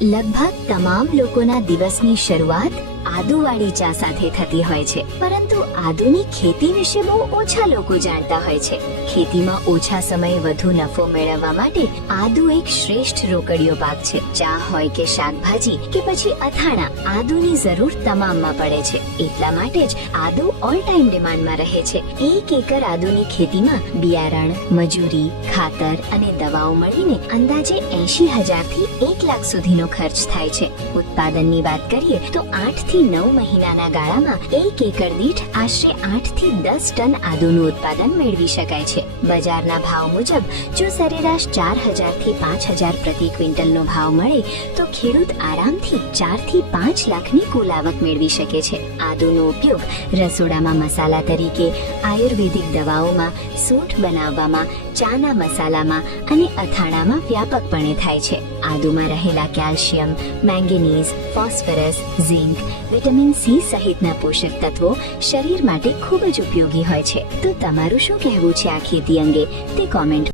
લગભગ તમામ લોકોના દિવસની શરૂઆત આદુવાળી ચા સાથે થતી હોય છે, પરંતુ આદુની ખેતી વિશે બહુ ઓછા લોકો જાણતા હોય છે. ખેતીમાં ઓછા સમયે વધુ નફો મેળવવા માટે આદુ એક શ્રેષ્ઠ રોકડીયો પાક છે. ચા હોય કે શાકભાજી કે પછી અથાણા, આદુની જરૂર તમામમાં પડે છે. એટલા માટે જ આદુ ઓલ ટાઈમ ડિમાન્ડમાં રહે છે. 1 એકર આદુની ખેતીમાં બિયારણ, મજૂરી, ખાતર અને દવાઓ મળીને અંદાજે 80,000 થી 1 લાખ સુધીનો ખર્ચ થાય છે. ઉત્પાદનની વાત કરીએ તો 8 થી 9 મહિનાના ગાળામાં 1 એકર દીઠ આશરે 8 થી 10 ટન આદુનું ઉત્પાદન મેળવી શકાય છે. બજારના ભાવ મુજબ જો સરેરાશ 4,000 થી 5,000 પ્રતિ ક્વિન્ટલનો ભાવ મળે તો ખેડૂત આરામથી 4 થી 5 લાખની કુલ આવક મેળવી શકે છે. આદુનો ઉપયોગ રસોડામાં મસાલા તરીકે, આયુર્વેદિક દવાઓમાં, સૂંઠ બનાવવામાં, ચાના મસાલામાં અને અથાણામાં વ્યાપકપણે થાય છે. આદુમાં રહેલા calcium, manganese, phosphorus, zinc, vitamin C સહિતના પોષક તત્વો શરીર માટે ખૂબ જ ઉપયોગી હોય છે. તો તમારું શું કહેવું છે આ ખેતી અંગે તે કોમેન્ટ